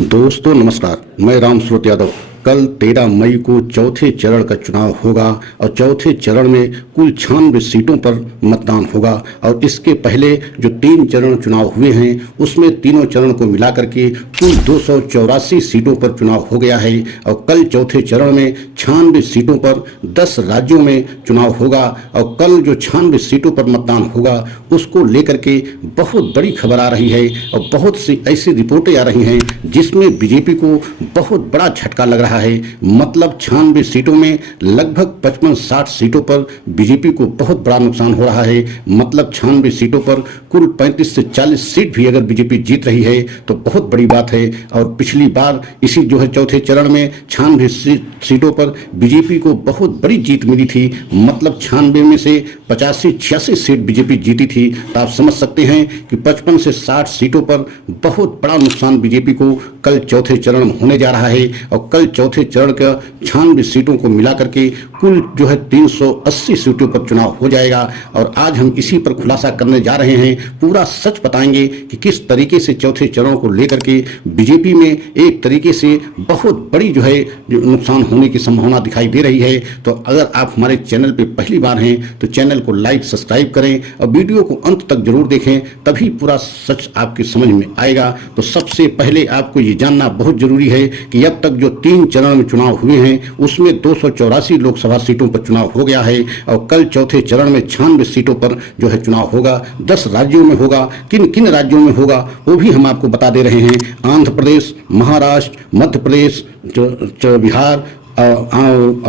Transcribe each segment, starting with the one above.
दोस्तों नमस्कार, मैं राम सूरत यादव। कल 13 मई को चौथे चरण का चुनाव होगा और चौथे चरण में कुल 96 सीटों पर मतदान होगा। और इसके पहले जो 3 चरण चुनाव हुए हैं उसमें तीनों चरण को मिलाकर के कुल 284 सीटों पर चुनाव हो गया है। और कल चौथे चरण में 96 सीटों पर 10 राज्यों में चुनाव होगा। और कल जो 96 सीटों पर मतदान होगा उसको लेकर के बहुत बड़ी खबर आ रही है और बहुत सी ऐसी रिपोर्टें आ रही हैं जिसमें बीजेपी को बहुत बड़ा झटका लग रहा है। मतलब 96 सीटों में लगभग 55-60 सीटों पर बीजेपी को बहुत बड़ा नुकसान हो रहा है। मतलब 96 सीटों पर कुल 35 से 40 सीट भी अगर बीजेपी जीत रही है तो बहुत बड़ी बात है। और पिछली बार इसी जो है चौथे चरण में 96 सीटों पर बीजेपी को बहुत बड़ी जीत मिली थी। मतलब 96 में से 85-86 सीट बीजेपी जीती थी। तो आप समझ सकते हैं कि 55 से 60 सीटों पर बहुत बड़ा नुकसान बीजेपी को कल चौथे चरण में होने जा रहा है। और कल चौथे चरण का 96 सीटों को मिला करके कुल जो है 380 सीटों पर चुनाव हो जाएगा। और आज हम इसी पर खुलासा करने जा रहे हैं, पूरा सच बताएंगे कि किस तरीके से चौथे चरण को लेकर के बीजेपी में एक तरीके से बहुत बड़ी जो है नुकसान होने की संभावना दिखाई दे रही है। तो अगर आप हमारे चैनल पर पहली बार हैं तो चैनल को लाइक सब्सक्राइब करें और वीडियो को अंत तक जरूर देखें, तभी पूरा सच आपकी समझ में आएगा। तो सबसे पहले आपको ये जानना बहुत जरूरी है कि अब तक जो 3 चरण में चुनाव हुए हैं उसमें 284 लोकसभा सीटों पर चुनाव हो गया है। और कल चौथे चरण में 96 सीटों पर जो है चुनाव होगा। 10 राज्यों में होगा। किन किन राज्यों में होगा वो भी हम आपको बता दे रहे हैं। आंध्र प्रदेश, महाराष्ट्र, मध्य प्रदेश, बिहार,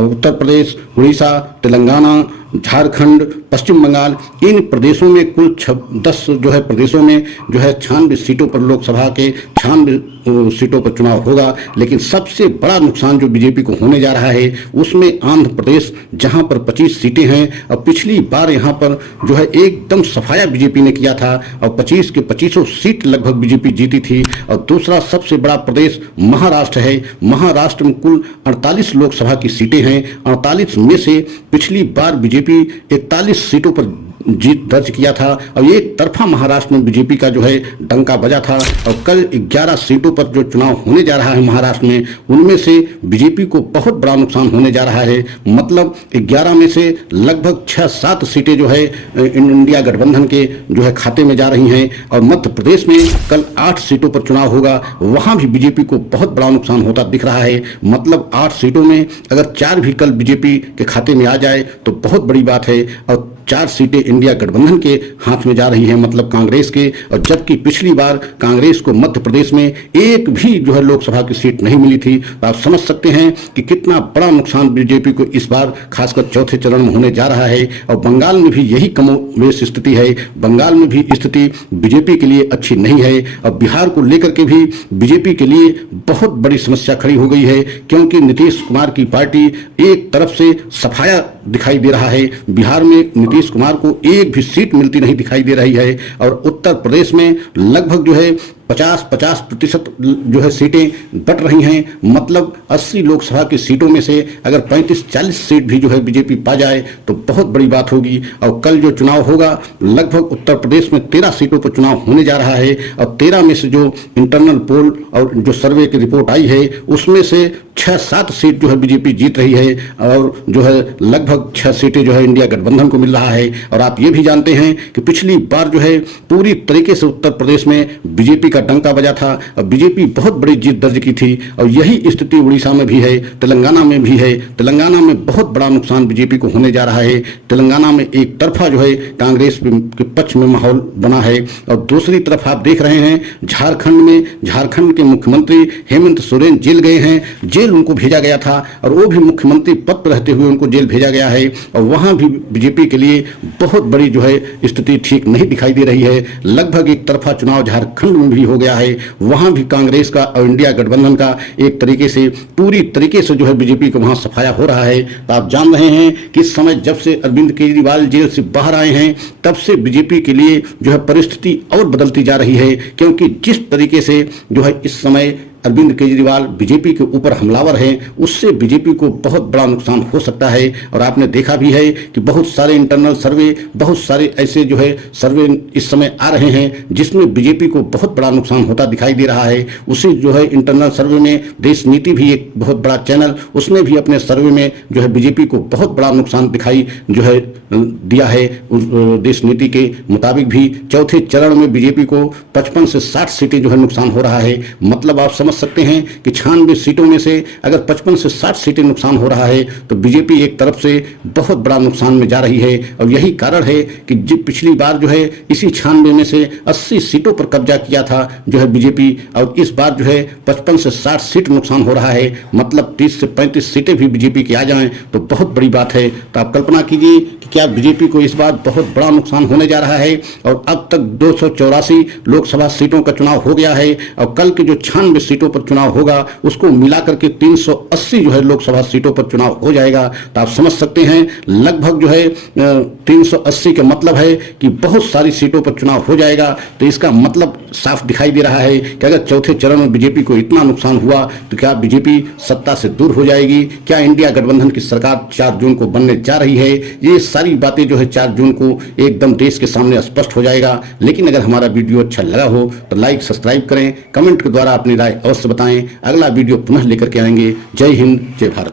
उत्तर प्रदेश, उड़ीसा, तेलंगाना, झारखंड, पश्चिम बंगाल, इन प्रदेशों में कुल 10 जो है प्रदेशों में जो है 96 सीटों पर लोकसभा के 96 सीटों पर चुनाव होगा। लेकिन सबसे बड़ा नुकसान जो बीजेपी को होने जा रहा है उसमें आंध्र प्रदेश, जहां पर 25 सीटें हैं। और पिछली बार यहां पर जो है एकदम सफाया बीजेपी ने किया था और 25 के 25 सीट लगभग बीजेपी जीती थी। और दूसरा सबसे बड़ा प्रदेश महाराष्ट्र है। महाराष्ट्र में कुल 48 लोकसभा की सीटें हैं। 48 में से पिछली बार बीजेपी 41 सीटों पर जीत दर्ज किया था। और एक तरफा महाराष्ट्र में बीजेपी का जो है डंका बजा था। और कल 11 सीटों पर जो चुनाव होने जा रहा है महाराष्ट्र में, उनमें से बीजेपी को बहुत बड़ा नुकसान होने जा रहा है। मतलब 11 में से लगभग 6-7 सीटें जो है इंडिया गठबंधन के जो है खाते में जा रही हैं। और मध्य प्रदेश में कल 8 सीटों पर चुनाव होगा, वहां भी बीजेपी को बहुत बड़ा नुकसान होता दिख रहा है। मतलब 8 सीटों में अगर 4 भी कल बीजेपी के खाते में आ जाए तो बहुत बड़ी बात है। और 4 सीटें इंडिया गठबंधन के हाथ में जा रही है, मतलब कांग्रेस के। और जबकि पिछली बार कांग्रेस को मध्य प्रदेश में एक भी जो है लोकसभा की सीट नहीं मिली थी। तो आप समझ सकते हैं कि कितना बड़ा नुकसान बीजेपी को इस बार खासकर चौथे चरण में होने जा रहा है। और बंगाल में भी यही कमोबेश स्थिति है। बंगाल में भी स्थिति बीजेपी के लिए अच्छी नहीं है। और बिहार को लेकर के भी बीजेपी के लिए बहुत बड़ी समस्या खड़ी हो गई है, क्योंकि नीतीश कुमार की पार्टी एक तरफ से सफाया दिखाई दे रहा है। बिहार में नीतीश कुमार को एक भी सीट मिलती नहीं दिखाई दे रही है। और उत्तर प्रदेश में लगभग जो है 50% जो है सीटें बट रही हैं। मतलब 80 लोकसभा की सीटों में से अगर 35-40 सीट भी जो है बीजेपी पा जाए तो बहुत बड़ी बात होगी। और कल जो चुनाव होगा लगभग उत्तर प्रदेश में 13 सीटों पर चुनाव होने जा रहा है। और 13 में से जो इंटरनल पोल और जो सर्वे की रिपोर्ट आई है उसमें से 6-7 सीट जो है बीजेपी जीत रही है। और जो है लगभग 6 सीटें जो है इंडिया गठबंधन को मिल रहा है। और आप ये भी जानते हैं कि पिछली बार जो है पूरी तरीके से उत्तर प्रदेश में बीजेपी का डंका बजा था और बीजेपी बहुत बड़ी जीत दर्ज की थी। और यही स्थिति उड़ीसा में भी है, तेलंगाना में भी है। तेलंगाना में बहुत बड़ा नुकसान बीजेपी को होने जा रहा है। तेलंगाना में एक तरफा जो है कांग्रेस के पक्ष में माहौल बना है। और दूसरी तरफ आप देख रहे हैं झारखंड में, झारखंड के मुख्यमंत्री हेमंत सोरेन जेल गए हैं। जेल उनको भेजा गया था और वो भी मुख्यमंत्री पद पर रहते हुए उनको जेल भेजा गया है। और वहां भी बीजेपी के लिए बहुत बड़ी जो है स्थिति ठीक नहीं दिखाई दे रही है। लगभग एक तरफा चुनाव झारखंड में भी हो गया है। वहां भी कांग्रेस का और इंडिया गठबंधन का एक तरीके से पूरी तरीके से जो है बीजेपी को वहां सफाया हो रहा है। तो आप जान रहे हैं कि इस समय जब से अरविंद केजरीवाल जेल से बाहर आए हैं तब से बीजेपी के लिए जो है परिस्थिति और बदलती जा रही है। क्योंकि जिस तरीके से जो है इस समय अरविंद केजरीवाल बीजेपी के ऊपर हमलावर हैं, उससे बीजेपी को बहुत बड़ा नुकसान हो सकता है। और आपने देखा भी है कि बहुत सारे इंटरनल सर्वे, बहुत सारे ऐसे जो है सर्वे इस समय आ रहे हैं जिसमें बीजेपी को बहुत बड़ा नुकसान होता दिखाई दे रहा है। उसी जो है इंटरनल सर्वे में देश नीति भी एक बहुत बड़ा चैनल, उसने भी अपने सर्वे में जो है बीजेपी को बहुत बड़ा नुकसान दिखाई जो है दिया है। देश नीति के मुताबिक भी चौथे चरण में बीजेपी को 55 से 60 सीटें जो है नुकसान हो रहा है। मतलब आप समझ सकते हैं कि 96 सीटों में से अगर 55 से 60 सीटें नुकसान हो रहा है तो बीजेपी एक तरफ से बहुत बड़ा नुकसान में जा रही है। और यही कारण है कि पिछली बार जो है इसी 96 में से 80 सीटों पर कब्जा किया था जो है बीजेपी, और इस बार जो है 55 से 60 सीट नुकसान हो रहा है। मतलब 30 से 35 सीटें भी बीजेपी की आ जाएं तो बहुत बड़ी बात है। तो आप कल्पना कीजिए कि क्या बीजेपी को इस बार बहुत बड़ा नुकसान होने जा रहा है। और अब तक 284 लोकसभा सीटों का चुनाव हो गया है और कल के जो 96 सीटों पर चुनाव होगा उसको मिलाकर के 380 जो है लोकसभा सीटों पर चुनाव हो जाएगा। तो आप समझ सकते हैं लगभग जो है 380 का मतलब है कि बहुत सारी सीटों पर चुनाव हो जाएगा। तो इसका मतलब साफ दिखाई दे रहा है कि अगर चौथे चरण में बीजेपी को इतना नुकसान हुआ तो क्या बीजेपी सत्ता से दूर हो जाएगी, क्या इंडिया गठबंधन की सरकार 4 जून को बनने जा रही है। ये सारी बातें जो है 4 जून को एकदम देश के सामने स्पष्ट हो जाएगा। लेकिन अगर हमारा वीडियो अच्छा लगा हो तो लाइक सब्सक्राइब करें, कमेंट के द्वारा अपनी राय अवश्य बताएं। अगला वीडियो पुनः लेकर के आएंगे। जय हिंद, जय भारत।